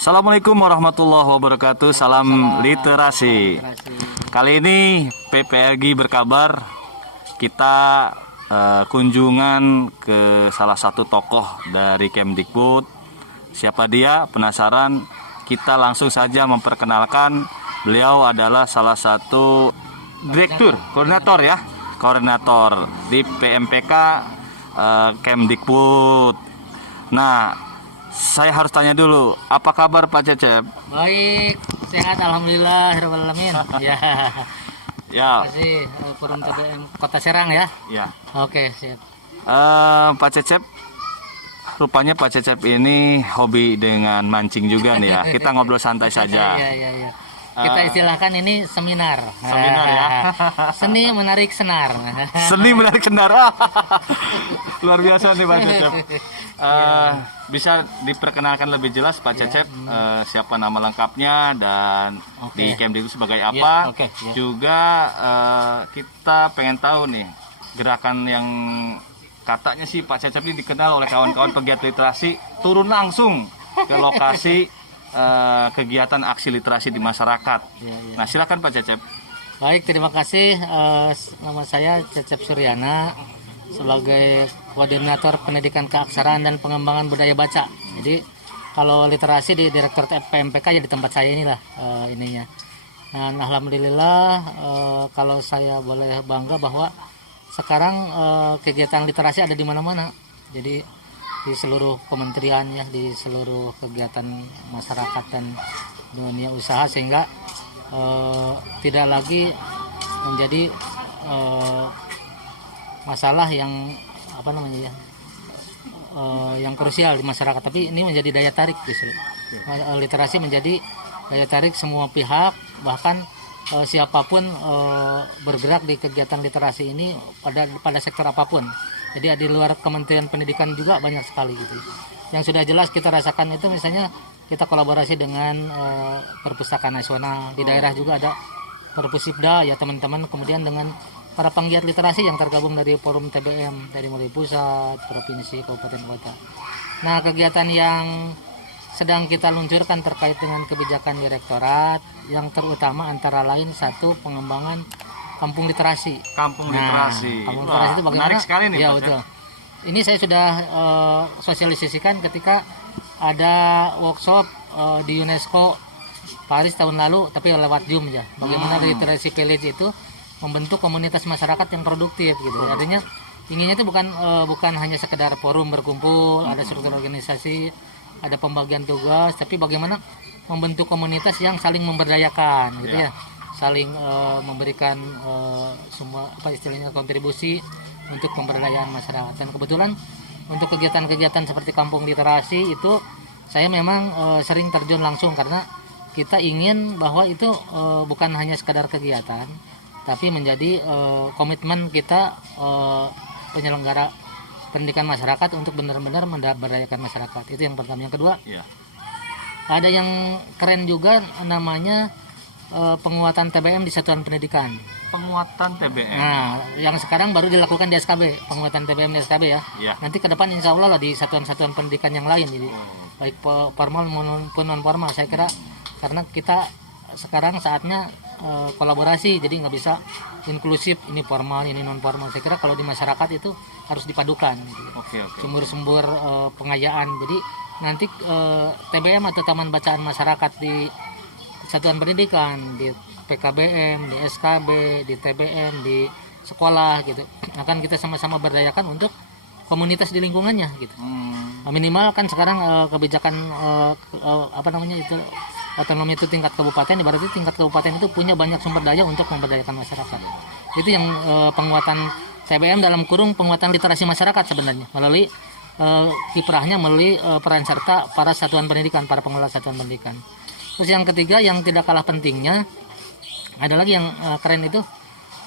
Assalamualaikum warahmatullahi wabarakatuh. Salam literasi. Kali ini PPLG berkabar kita kunjungan ke salah satu tokoh dari Kemdikbud. Siapa dia? Penasaran? Kita langsung saja memperkenalkan. Beliau adalah salah satu koordinator di PMPK Kemdikbud. Nah, saya harus tanya dulu, apa kabar Pak Cecep? Baik, sehat alhamdulillah, alamin. Ya. Ya. Terima kasih Forum TBM Kota Serang ya. Ya. Oke, siap. Pak Cecep, rupanya Pak Cecep ini hobi dengan mancing juga nih ya. Kita ngobrol santai saja. Iya. Kita istilahkan ini seminar. Seminar ya. Seni menarik senar. Seni menarik senar. Luar biasa nih Pak Cecep. Bisa diperkenalkan lebih jelas Pak Cecep, siapa nama lengkapnya dan di Kemdikbud sebagai apa? Juga kita pengen tahu nih gerakan yang katanya sih Pak Cecep ini dikenal oleh kawan-kawan pegiat literasi turun langsung ke lokasi kegiatan aksi literasi di masyarakat. Nah, silakan Pak Cecep. Baik, terima kasih. Nama saya Cecep Suryana sebagai koordinator pendidikan keaksaraan dan pengembangan budaya baca. Jadi kalau literasi di Direktorat PMPK ya di tempat saya inilah ininya. Dan alhamdulillah kalau saya boleh bangga bahwa sekarang kegiatan literasi ada di mana-mana. Jadi di seluruh kementerian ya, di seluruh kegiatan masyarakat dan dunia usaha, sehingga tidak lagi menjadi masalah yang yang krusial di masyarakat, tapi ini menjadi daya tarik justru. Literasi menjadi daya tarik semua pihak, bahkan siapapun bergerak di kegiatan literasi ini pada sektor apapun. Jadi di luar Kementerian Pendidikan juga banyak sekali gitu. Yang sudah jelas kita rasakan itu misalnya kita kolaborasi dengan Perpustakaan Nasional, di daerah juga ada Perpusibda ya teman-teman, kemudian dengan para penggiat literasi yang tergabung dari Forum TBM dari mulai pusat, provinsi, kabupaten, kota. Nah, kegiatan yang sedang kita luncurkan terkait dengan kebijakan direktorat yang terutama antara lain satu, pengembangan kampung literasi. Kampung literasi. Kampung literasi itu bagaimana? Menarik sekali nih, ya, Pak. Betul. Ini saya sudah sosialisasikan ketika ada workshop di UNESCO Paris tahun lalu, tapi lewat Zoom ya. Bagaimana literasi village itu membentuk komunitas masyarakat yang produktif gitu. Artinya inginnya itu bukan hanya sekedar forum berkumpul, ada struktur organisasi, ada pembagian tugas, tapi bagaimana membentuk komunitas yang saling memberdayakan gitu ya. Saling memberikan semua istilahnya kontribusi untuk pemberdayaan masyarakat. Dan kebetulan untuk kegiatan-kegiatan seperti kampung literasi itu saya memang sering terjun langsung, karena kita ingin bahwa itu bukan hanya sekadar kegiatan, tapi menjadi komitmen kita penyelenggara pendidikan masyarakat untuk benar-benar memberdayakan masyarakat. Itu yang pertama. Yang kedua, ada yang keren juga namanya penguatan TBM di satuan pendidikan. Penguatan TBM. Nah, yang sekarang baru dilakukan di SKB, penguatan TBM di SKB ya. Nanti ke depan insya Allah lah di satuan-satuan pendidikan yang lain, jadi baik formal maupun non formal. Saya kira karena kita sekarang saatnya kolaborasi, jadi nggak bisa inklusif, ini formal ini non formal. Saya kira kalau di masyarakat itu harus dipadukan gitu. Sumber-sumber pengayaan. Jadi nanti TBM atau Taman Bacaan Masyarakat di satuan pendidikan, di PKBM, di SKB, di TBM, di sekolah gitu, akan kita sama-sama berdayakan untuk komunitas di lingkungannya gitu. Minimal kan sekarang kebijakan otonomi itu tingkat kabupaten, berarti tingkat kabupaten itu punya banyak sumber daya untuk memberdayakan masyarakat. Itu yang penguatan TBM dalam kurung penguatan literasi masyarakat sebenarnya melalui kiprahnya, melalui peran serta para satuan pendidikan, para pengelola satuan pendidikan. Terus yang ketiga yang tidak kalah pentingnya ada lagi yang keren itu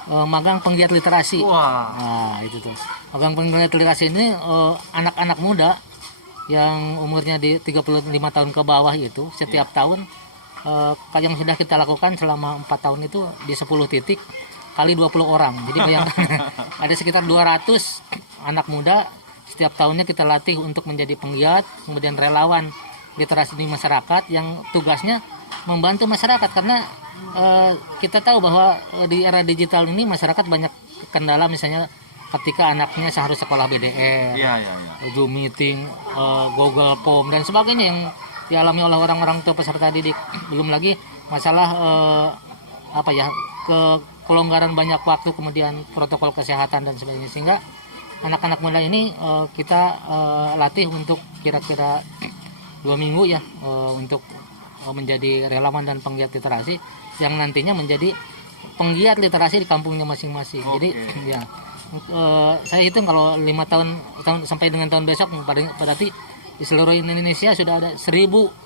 magang penggiat literasi. Nah, itu tuh. Magang penggiat literasi ini anak-anak muda yang umurnya di 35 tahun ke bawah itu setiap tahun yang sudah kita lakukan selama 4 tahun itu di 10 titik kali 20 orang. Jadi bayangkan ada sekitar 200 anak muda setiap tahunnya kita latih untuk menjadi penggiat, kemudian relawan literasi di masyarakat yang tugasnya membantu masyarakat, karena kita tahu bahwa di era digital ini masyarakat banyak kendala, misalnya ketika anaknya seharusnya sekolah BDR, Iya, iya, iya. Zoom meeting, Google Form dan sebagainya yang dialami oleh orang-orang tua peserta didik. Belum lagi masalah kelonggaran banyak waktu, kemudian protokol kesehatan dan sebagainya, sehingga anak-anak muda ini kita latih untuk kira-kira 2 minggu ya, untuk menjadi relawan dan penggiat literasi yang nantinya menjadi penggiat literasi di kampungnya masing-masing. Jadi ya, saya hitung kalau 5 tahun sampai dengan tahun besok berarti di seluruh Indonesia sudah ada 1.000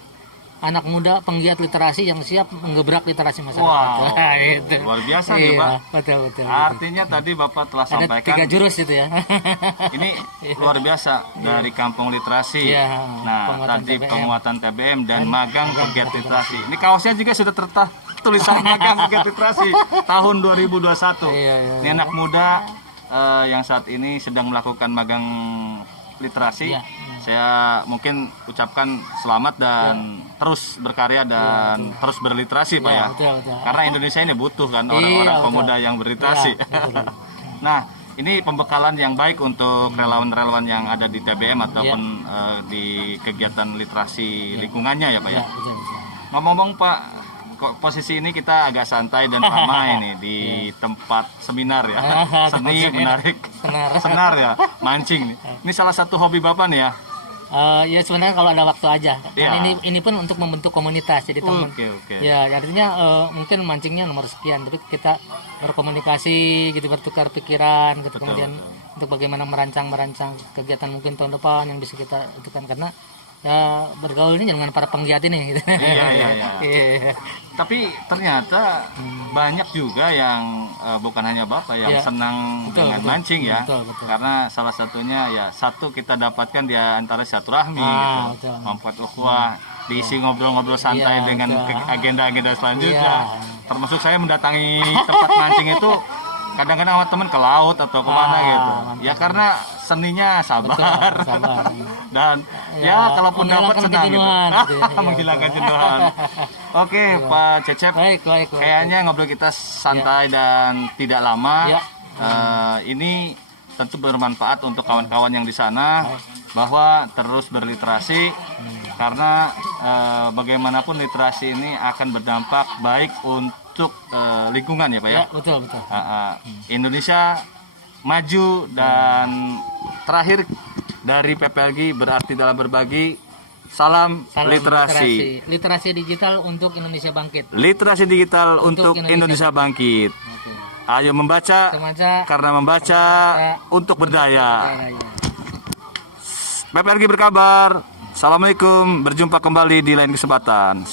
anak muda penggiat literasi yang siap menggebrak literasi masyarakat. Wow, Itu. luar biasa nih, Pak. Betul. Artinya tadi Bapak telah Ada sampaikan 3 jurus itu ya. ini luar biasa dari kampung literasi. Iya, Nah, penguatan tadi TBM. penguatan TBM dan magang pegiat literasi. Ini kaosnya juga sudah tulisan magang pegiat literasi tahun 2021. Iya. Ini anak muda yang saat ini sedang melakukan magang literasi. Iya. Saya mungkin ucapkan selamat dan terus berkarya dan terus berliterasi, Pak Iya, ya. betul. Karena Indonesia ini butuh kan orang-orang Iya, pemuda yang berliterasi. Iya, betul. Nah, ini pembekalan yang baik untuk relawan-relawan yang ada di TBM ataupun di kegiatan literasi lingkungannya ya, Pak ya. Iya, betul. Ngomong-ngomong, Pak, kok posisi ini kita agak santai dan ramai nih di tempat seminar ya. Seni menarik. Senar ya, mancing nih. Ini salah satu hobi Bapak nih ya. Ya sebenarnya kalau ada waktu aja. Iya. Karena ini pun untuk membentuk komunitas, jadi teman. Oke. Ya artinya mungkin mancingnya nomor sekian, tapi kita berkomunikasi gitu, bertukar pikiran gitu, kemudian untuk bagaimana merancang kegiatan mungkin tahun depan yang bisa kita itu kan, karena ya bergaul ini dengan para penggiat ini gitu. Iya. Iya. Tapi ternyata banyak juga yang bukan hanya Bapak yang Iya. senang dengan mancing ya. Betul. Karena salah satunya ya satu kita dapatkan di antara silaturahmi gitu. Betul. Membuat ukhuwah, diisi ngobrol-ngobrol santai Iya, dengan betul. agenda-agenda selanjutnya. Iya. Termasuk saya mendatangi tempat mancing itu kadang-kadang sama teman ke laut atau kemana gitu. mantap. Ya karena seninya sabar. Betul, sabar. Dan ya kalaupun dapat menghilangkan senang gitu. kejenuhan, gitu ya. Iya, Menghilangkan betul. jenuhan. Oke, Pak Cecep. Baik. Kayaknya ngobrol kita santai dan tidak lama. Ya. Ini tentu bermanfaat untuk kawan-kawan yang di sana bahwa terus berliterasi karena bagaimanapun literasi ini akan berdampak baik untuk lingkungan ya Pak ya. Ya, betul. Indonesia maju dan terakhir dari PPLG berarti dalam berbagi. Salam literasi. Literasi digital untuk Indonesia bangkit. Literasi digital untuk Indonesia bangkit. Oke. Ayo membaca, Membaca karena membaca untuk berdaya. ya. PPRG berkabar. Assalamualaikum, berjumpa kembali di lain kesempatan.